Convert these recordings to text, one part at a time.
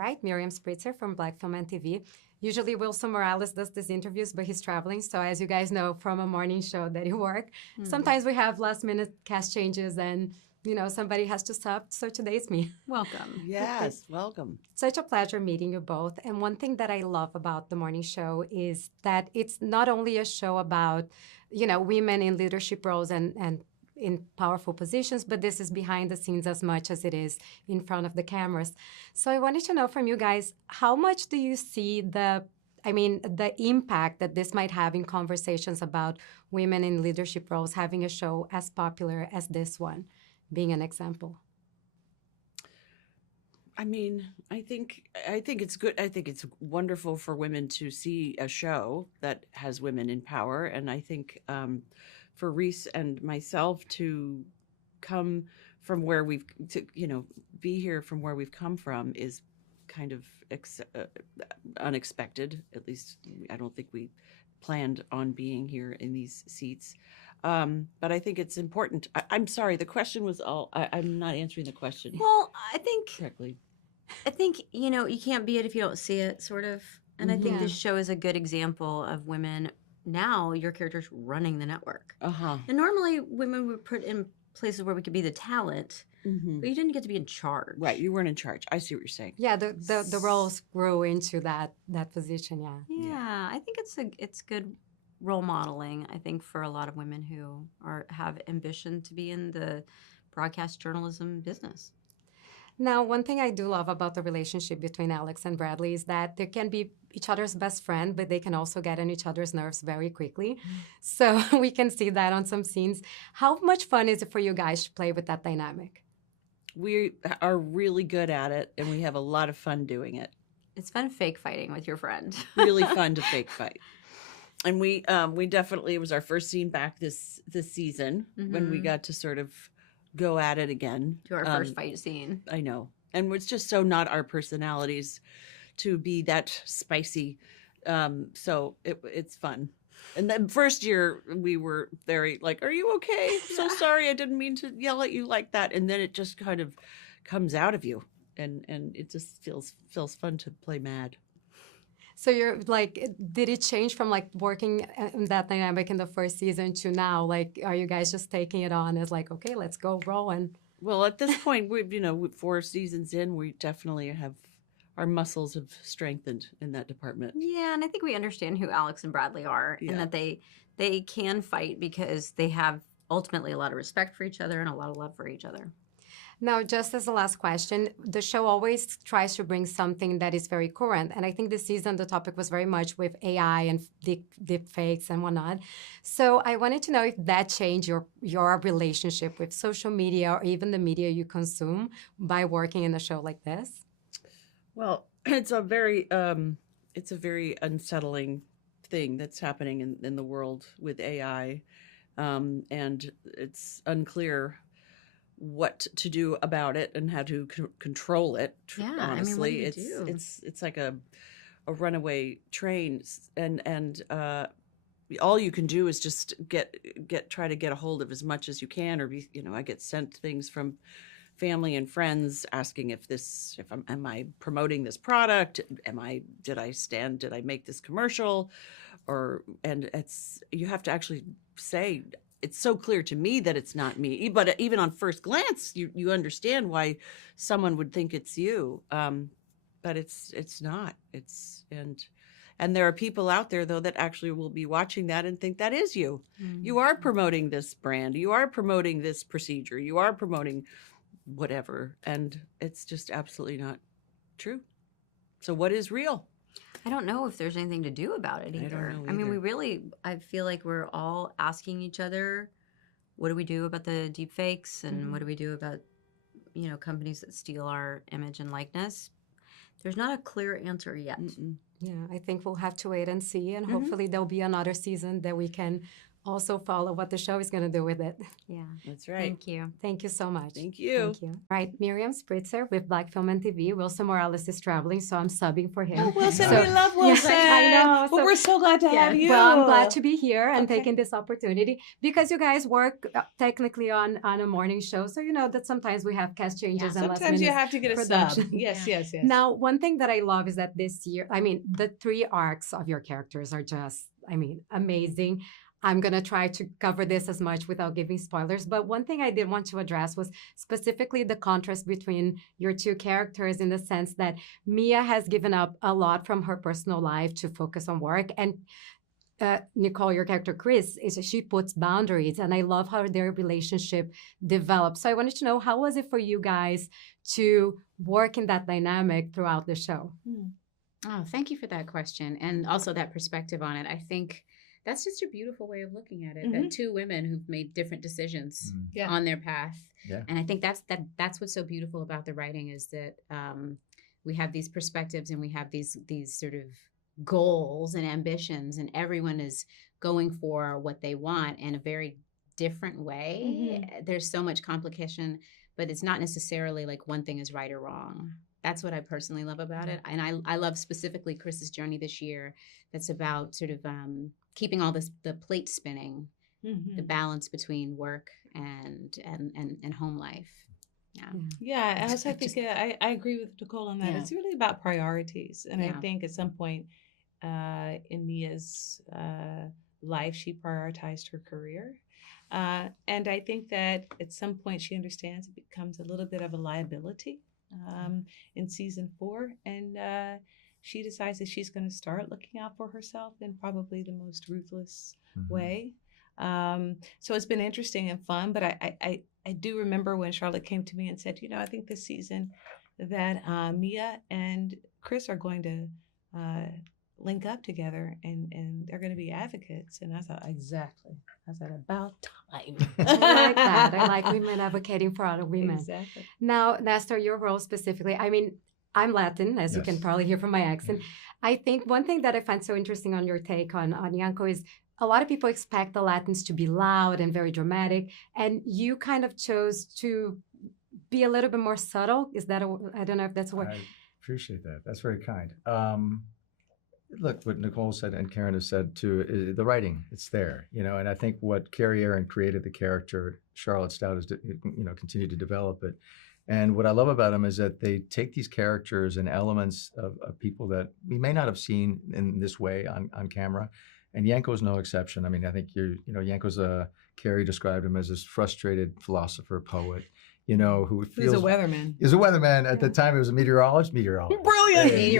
All right, Miriam Spritzer from Black Film and TV. Usually Wilson Morales does these interviews, but he's traveling. So as you guys know from a morning show that you work, sometimes we have last minute cast changes and somebody has to stop. So today's me. Welcome. Yes, welcome. Such a pleasure meeting you both. And one thing that I love about the morning show is that it's not only a show about, women in leadership roles and in powerful positions, but this is behind the scenes as much as it is in front of the cameras. So I wanted to know from you guys, how much do you see the impact that this might have in conversations about women in leadership roles, having a show as popular as this one, being an example? I think it's good. I think it's wonderful for women to see a show that has women in power. And I think for Reese and myself to come from where be here from where we've come from is kind of unexpected. At least I don't think we planned on being here in these seats. But I think it's important. I'm sorry, the question was I'm not answering the question. Well, I think correctly. you can't be it if you don't see it, sort of. And I think this show is a good example of women. Now your character's running the network. And normally women were put in places where we could be the talent, but you didn't get to be in charge. Right, you weren't in charge. I see what you're saying. Yeah, the roles grow into that position. Yeah, I think it's good role modeling, I think, for a lot of women who have ambition to be in the broadcast journalism business. Now, one thing I do love about the relationship between Alex and Bradley is that they can be each other's best friend, but they can also get on each other's nerves very quickly. So we can see that on some scenes. How much fun is it for you guys to play with that dynamic? We are really good at it, and we have a lot of fun doing it. It's fun fake fighting with your friend. Really fun to fake fight. And we definitely, it was our first scene back this season when we got to sort of go at it again. To our first fight scene. I know. And it's just so not our personalities to be that spicy. So it's fun. And then first year we were very like, are you okay? So sorry, I didn't mean to yell at you like that. And then it just kind of comes out of you. And it just feels fun to play mad. So you're like, did it change from like working in that dynamic in the first season to now? Like, are you guys just taking it on as like, okay, let's go rolling? Well, at this point, we've 4 seasons in, we definitely have our muscles have strengthened in that department. Yeah, and I think we understand who Alex and Bradley are, and that they can fight because they have ultimately a lot of respect for each other and a lot of love for each other. Now, just as a last question, the show always tries to bring something that is very current. And I think this season, the topic was very much with AI and deepfakes and whatnot. So I wanted to know if that changed your relationship with social media or even the media you consume by working in a show like this. Well, it's a very unsettling thing that's happening in the world with AI. And it's unclear what to do about it and how to control it. Yeah, honestly, what do you do? it's like a runaway train, and all you can do is just try to get a hold of as much as you can, or I get sent things from family and friends asking am I promoting this product? Did I make this commercial? And you have to actually say, it's so clear to me that it's not me, but even on first glance, you understand why someone would think it's you, but it's not. And there are people out there though that actually will be watching that and think that is you. Mm-hmm. You are promoting this brand. You are promoting this procedure. You are promoting whatever, and it's just absolutely not true. So what is real? I don't know if there's anything to do about it either. I don't know either. I feel like we're all asking each other, what do we do about the deepfakes, and what do we do about, companies that steal our image and likeness? There's not a clear answer yet. Yeah, I think we'll have to wait and see, and hopefully there'll be another season that we can also follow what the show is going to do with it. Yeah. That's right. Thank you. Thank you so much. Thank you. Thank you. Right, Miriam Spritzer with Black Film and TV. Wilson Morales is traveling, so I'm subbing for him. Oh, Wilson, So- we love Wilson. I know. Well, So- we're so glad to have you. Well, I'm glad to be here and Okay. taking this opportunity because you guys work technically on a morning show. So you know that sometimes we have cast changes and last Sometimes you minute have to get a production. sub. Yes, yes, yes. Now, one thing that I love is that this year, I mean, the 3 arcs of your characters are just, I mean, amazing. I'm going to try to cover this as much without giving spoilers. But one thing I did want to address was specifically the contrast between your 2 characters in the sense that Mia has given up a lot from her personal life to focus on work. And Nicole, your character, Chris, she puts boundaries. And I love how their relationship develops. So I wanted to know, how was it for you guys to work in that dynamic throughout the show? Oh, thank you for that question. And also that perspective on it. I think that's just a beautiful way of looking at it. That 2 women who've made different decisions on their path. Yeah. And I think that's what's so beautiful about the writing is that we have these perspectives and we have these sort of goals and ambitions, and everyone is going for what they want in a very different way. There's so much complication, but it's not necessarily like one thing is right or wrong. That's what I personally love about it. And I love specifically Chris's journey this year that's about sort of keeping all the plate spinning, the balance between work and home life. Yeah, and I think I agree with Nicole on that. Yeah. It's really about priorities. And I Yeah. think at some point in Mia's life, she prioritized her career. And I think that at some point she understands it becomes a little bit of a liability in season 4. And she decides that she's going to start looking out for herself in probably the most ruthless way. So it's been interesting and fun, but I do remember when Charlotte came to me and said, I think this season that Mia and Chris are going to link up together and they're going to be advocates. And I thought, exactly. I said, about time. I like that. I like women advocating for other women. Exactly. Now, Nestor, your role specifically, I mean, I'm Latin, as you can probably hear from my accent. I think one thing that I find so interesting on your take on Yanko is a lot of people expect the Latins to be loud and very dramatic, and you kind of chose to be a little bit more subtle. Is that I don't know if that's a word. I appreciate that. That's very kind. Look, what Nicole said and Karen has said too, is the writing, it's there, and I think what Carrie Aaron created the character, Charlotte Stoudt has, continued to develop it. And what I love about them is that they take these characters and elements of people that we may not have seen in this way on camera. And Yanko's no exception. I mean, I think Yanko's Carrie described him as this frustrated philosopher, poet, who feels... He's a weatherman. He's a weatherman. At the time, he was a meteorologist. Brilliant. Hey,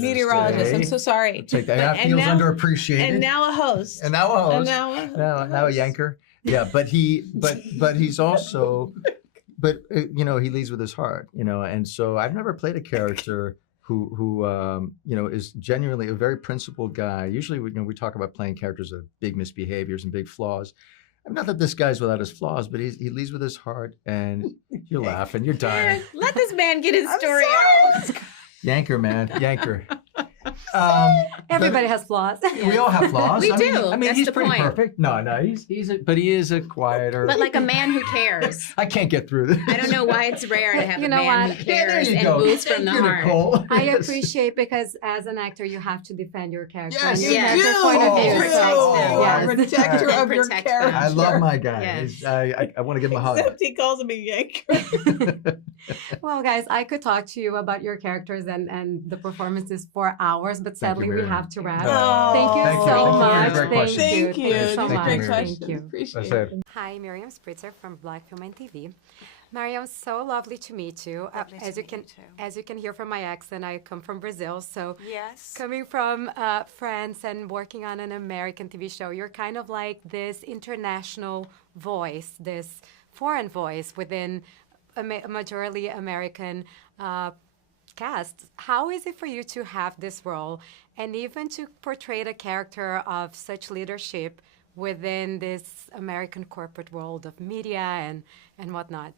Meteorologist. I'm so sorry. Take that. Feels underappreciated. And now a host. Now a yanker. Yeah, but he's also... But he leads with his heart, and so I've never played a character who is genuinely a very principled guy. Usually, we talk about playing characters with big misbehaviors and big flaws. Not that this guy's without his flaws, but he leads with his heart, and you're laughing, you're dying. Let this man get his story out. Yanker, man, yanker. Everybody has flaws. We all have flaws. We do. I mean, That's he's the pretty point. perfect. No, but he is a quieter. But like a man who cares. I can't get through this. I don't know why it's rare to have You a know man what? who Yeah, there cares you and go. moves from the Thank you, heart. Nicole. I Yes. appreciate because as an actor, you have to defend your character. Yes, and your you character do. point of view. You So, protect them. You are yes. a protector of your Protect character. them. I love my guy. Yes. I want to give him a hug. Except he calls him a yanker. Well, guys, I could talk to you about your characters and the performances for hours, but sadly we Miriam. have to wrap. Oh, Thank you Thank you. so Thank you. much. Great question. Thank you. Thank you so These are much. great Miriam. questions. Thank you. Appreciate That's it. it. Hi, Miriam Spritzer from Black Film and TV. Mariam, so lovely to meet you. Lovely to meet you too. As you can hear from my accent, I come from Brazil. So Yes. coming from France and working on an American TV show, you're kind of like this international voice, this foreign voice within a majorly American cast. How is it for you to have this role and even to portray the character of such leadership within this American corporate world of media and whatnot?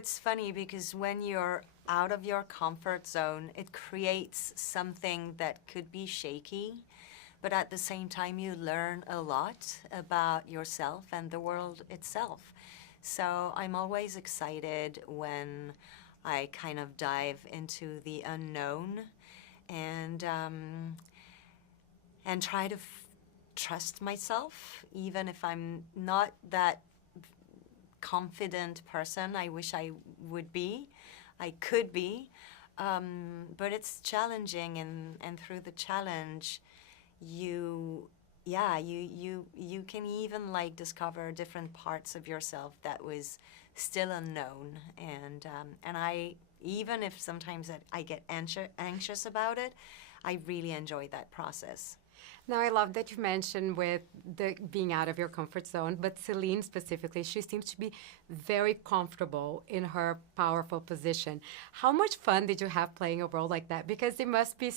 It's funny because when you're out of your comfort zone, it creates something that could be shaky. but at the same time you learn a lot about yourself and the world itself. So I'm always excited when I kind of dive into the unknown and try to trust myself, even if I'm not that confident person I wish I would be. I could be, but it's challenging, and through the challenge, you can even like discover different parts of yourself that was still unknown, and I, even if sometimes I get anxious about it, I really enjoy that process. Now, I love that you mentioned with the being out of your comfort zone, but Celine specifically, she seems to be very comfortable in her powerful position. How much fun did you have playing a role like that? Because it must be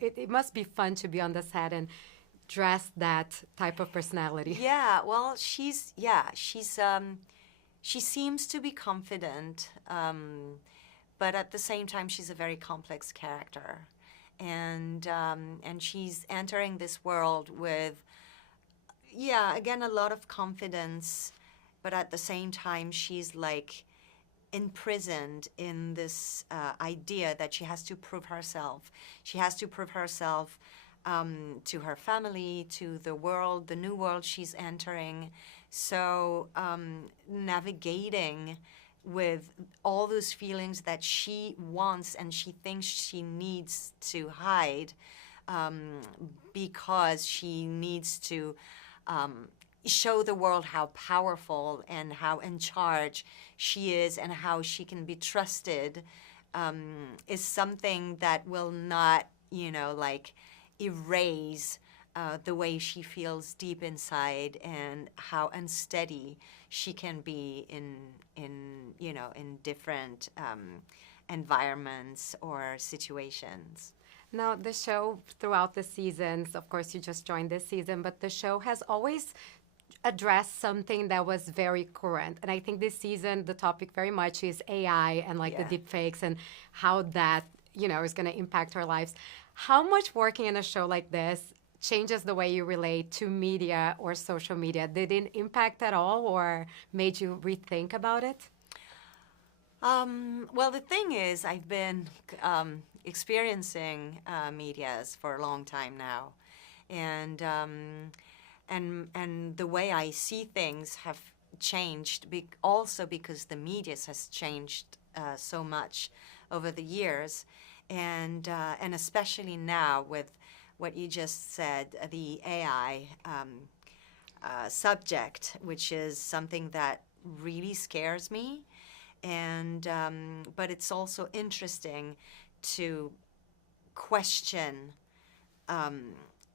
it must be fun to be on the set and dress that type of personality. Yeah, well, she seems to be confident, but at the same time, she's a very complex character. And she's entering this world with, again, a lot of confidence, but at the same time, she's like imprisoned in this idea that she has to prove herself. She has to prove herself to her family, to the world, the new world she's entering. So navigating with all those feelings that she wants and she thinks she needs to hide because she needs to show the world how powerful and how in charge she is and how she can be trusted, is something that will not, like erase the way she feels deep inside and how unsteady she can be in different environments or situations. Now, the show throughout the seasons, of course, you just joined this season, but the show has always addressed something that was very current. And I think this season, the topic very much is AI and the deepfakes and how that, is going to impact our lives. How much working in a show like this changes the way you relate to media or social media? Did it impact at all or made you rethink about it? Well, the thing is, I've been experiencing medias for a long time now, and the way I see things have changed. Also because the media has changed so much over the years, and especially now with what you just said, the AI subject, which is something that really scares me. And but it's also interesting to question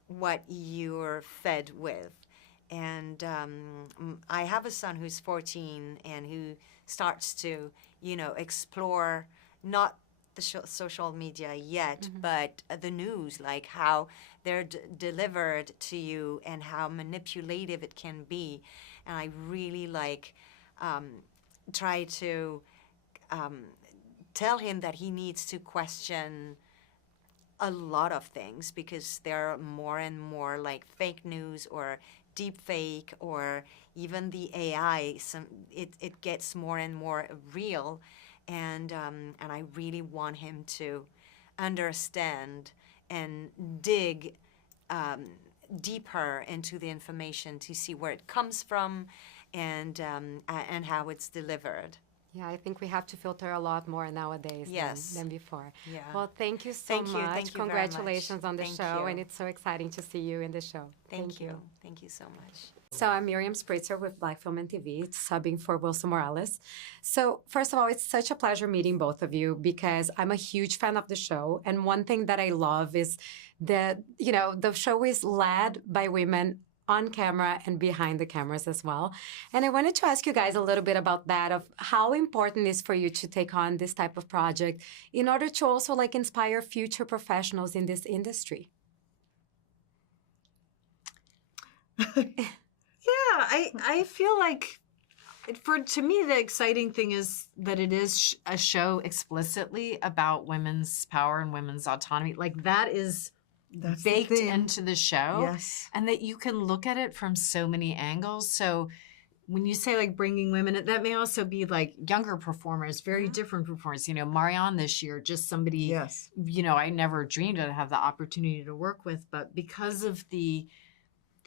what you're fed with. And I have a son who's 14 and who starts to, explore not the social media yet, but the news, like how they're delivered to you and how manipulative it can be. And I really try to tell him that he needs to question a lot of things because there are more and more like fake news or deepfake or even the AI. It gets more and more real. And I really want him to understand and dig deeper into the information to see where it comes from and how it's delivered. Yeah, I think we have to filter a lot more nowadays than before. Yeah. Well, thank you so much. Thank you Congratulations on the Thank show, you. and it's so exciting to see you in the show. Thank you. Thank you so much. So I'm Miriam Spritzer with Black Film and TV, subbing for Wilson Morales. So first of all, it's such a pleasure meeting both of you because I'm a huge fan of the show. And one thing that I love is that, the show is led by women on camera and behind the cameras as well. And I wanted to ask you guys a little bit about that, of how important it is for you to take on this type of project in order to also inspire future professionals in this industry. I feel like to me, the exciting thing is that it is a show explicitly about women's power and women's autonomy. Like that is That's the baked theme. into the show. Yes. And that you can look at it from so many angles. So when you say like bringing women, that may also be like younger performers, very different performers. You know, Marion this year, just somebody, Yes. you know, I never dreamed I'd have the opportunity to work with, but because of the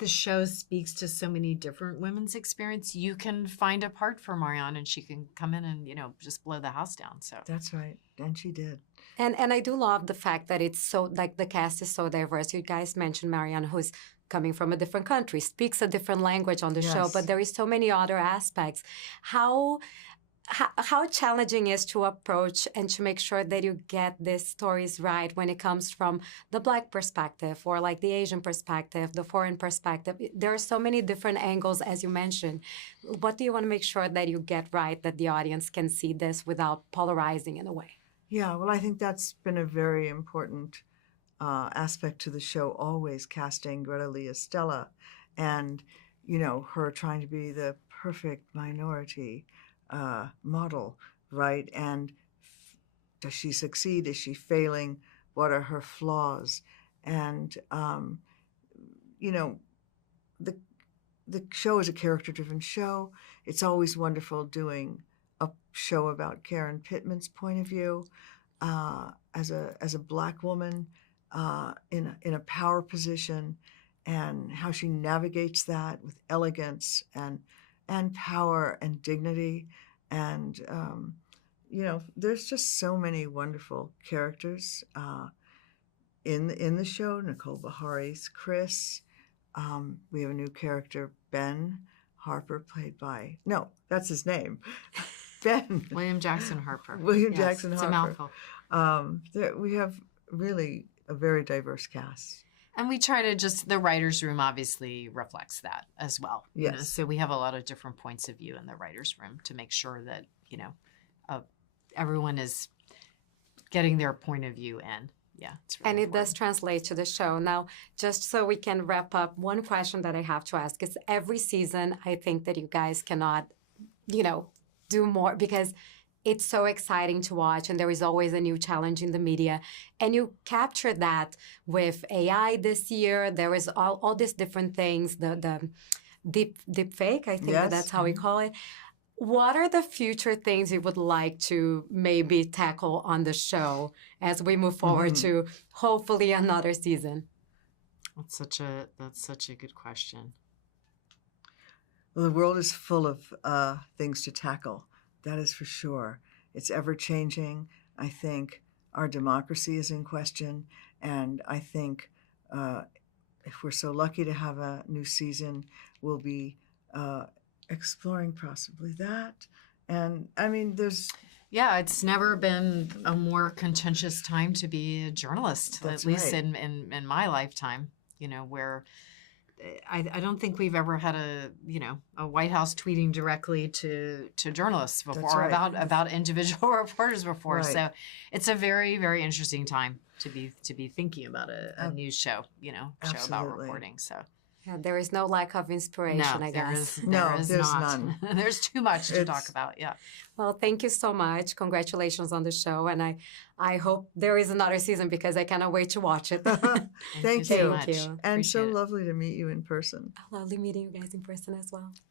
show speaks to so many different women's experience, you can find a part for Marion and she can come in and, you know, just blow the house down. So That's right. And she did. And I do love the fact that it's so, like, the cast is so diverse. You guys mentioned Marianne, who's coming from a different country, speaks a different language on the show, Yes. but there is so many other aspects. How challenging is to approach and to make sure that you get these stories right when it comes from the Black perspective or like the Asian perspective, the foreign perspective. There are so many different angles, as you mentioned. What do you want to make sure that you get right, that the audience can see this without polarizing in a way? Yeah, well, I think that's been a very important aspect to the show, always casting Greta Lee as Stella and, you know, her trying to be the perfect minority model, right? And does she succeed? Is she failing? What are her flaws? And, you know, the show is a character-driven show. It's always wonderful doing a show about Karen Pittman's point of view as a Black woman in a power position, and how she navigates that with elegance and power and dignity. And you know, there's just so many wonderful characters in the show. Nicole Beharie's Chris. We have a new character, Ben Harper, played by, no, that's his name. Ben. William Jackson Harper. William Yes, Jackson it's Harper. a mouthful. We have really a very diverse cast. And we try to just, the writer's room obviously reflects that as well. You know? Yes. So we have a lot of different points of view in the writer's room to make sure that, you know, everyone is getting their point of view in. Yeah. It's really And it does important. translate to the show. Now, just so we can wrap up, one question that I have to ask is every season, I think that you guys cannot, you know, do more because it's so exciting to watch and there is always a new challenge in the media. And you capture that with AI this year. There is all these different things, the deep fake, I think Yes. that's how we call it. What are the future things you would like to maybe tackle on the show as we move forward to hopefully another season? That's such a good question. Well, the world is full of things to tackle. That is for sure. It's ever changing. I think our democracy is in question. And I think if we're so lucky to have a new season, we'll be exploring possibly that. And I mean, Yeah, it's never been a more contentious time to be a journalist, That's at least right. in my lifetime, you know, where I don't think we've ever had a White House tweeting directly to journalists before That's right. about individual reporters before. Right. So it's a very, very interesting time to be thinking about a news show, you know, show about Absolutely. reporting. So Yeah, there is no lack of inspiration, no, I guess. there is there's not. none. There's too much to talk It's- about. Yeah. Well, thank you so much. Congratulations on the show. And I hope there is another season because I cannot wait to watch it. Thank so you. much. Thank you. And so Appreciate it. lovely to meet you in person. Lovely meeting you guys in person as well.